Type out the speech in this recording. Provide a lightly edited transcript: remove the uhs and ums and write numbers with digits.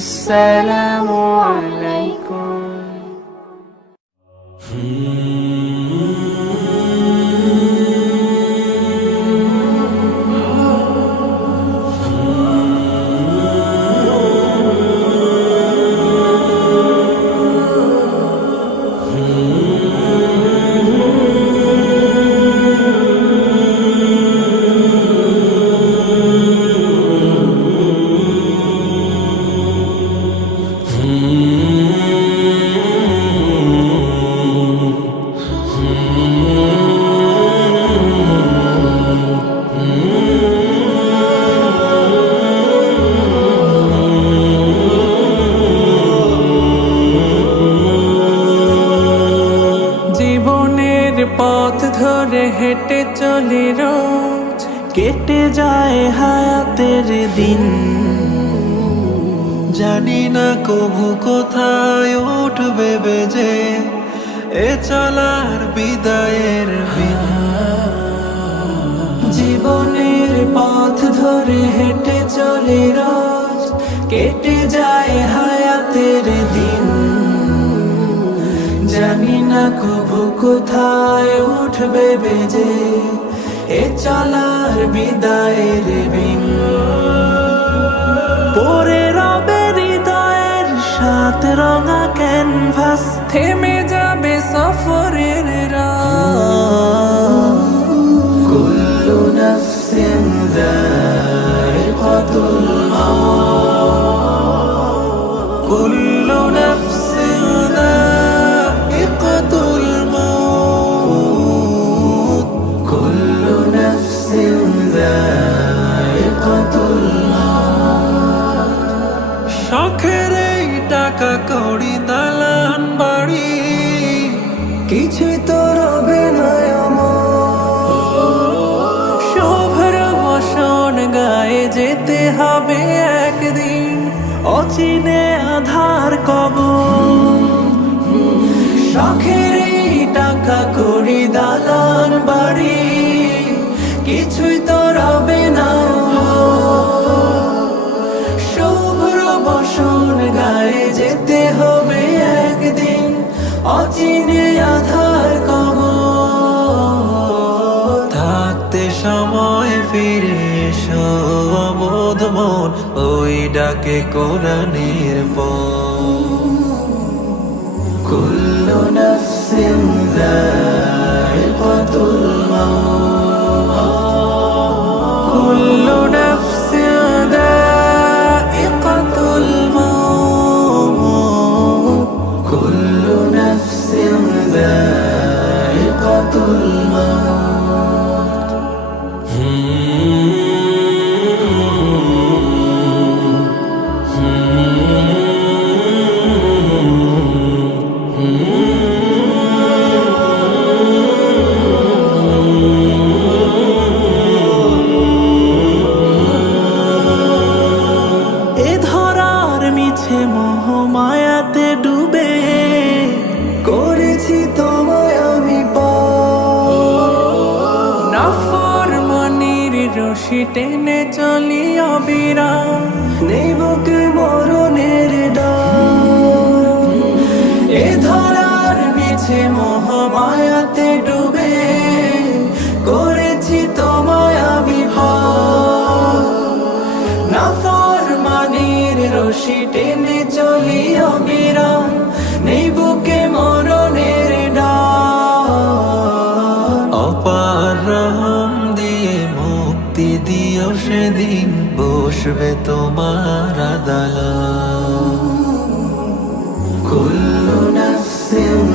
আসসালামু আলাইকুম। জীবনের পথ ধরে হেঁটে চলি রোজ, কেটে যায় হায়াতের দিন। জানি না কবু কোথায় উঠবে বেজে এ চলার বিদায়ের বিন। জীবনের পথ ধরে হেঁটে চলি রোজ, কেটে যায় হায়াতের দিন। জানি না কবু কোথায় উঠবে বেজে এ চলার বিদায়ের বিন। পরে রবে হৃদয়ের সাত রঙা ক্যানভাস, থেমে যাবে সফরের রাত। কুল্লু নাফসিন যায়িকাতুল মাউত, কুল্লু নাফসিন যায়িকাতুল মাউত, কুল্লু নাফসিন যায়িকাতুল মাউত। শখের এই টাকা কড়ি দালান বাড়ি কিছুই তো রবে না আমার। শুভ্র বসন গায়ে যেতে হবে একদিন, অচিনে আধার কবর। শখের এই টাকা কড়ি দালান বাড়ি কিছুই তো রবে না। শুভ্র বসন গায়ে যেতে হবে একদিন, অচিনে আধার কবর। থাকতে সময় ফিরে এসো অবোধ মন, ওই ডাকে কোরআনের পথ। কুল্লু নাফসিন যায়িকাতুল মাউত, কুল্লু নাফসিন যায়িকাতুল মাউত, কুল্লু নাফসিন যায়িকাতুল মাউত। এ ধরার মিছে মোহ মায়াতে ডুবে করেছি তোমায় আমি নাফরমানির রশি টেনে চলি অবিরাম, নেই বুকে মরণের ডাক। এ ধরার মিছে মোহ মায়াতে ডুবে করেছি তোমায় আমি নাফরমানির রশি টেনে চলি অবিরাম, নেই বুকে মরণের ডাক। অপার রহম দিয়ে মুক্তি দিও সেদিন, বসবে তোমার আদালত। কুল্লু নাফসিন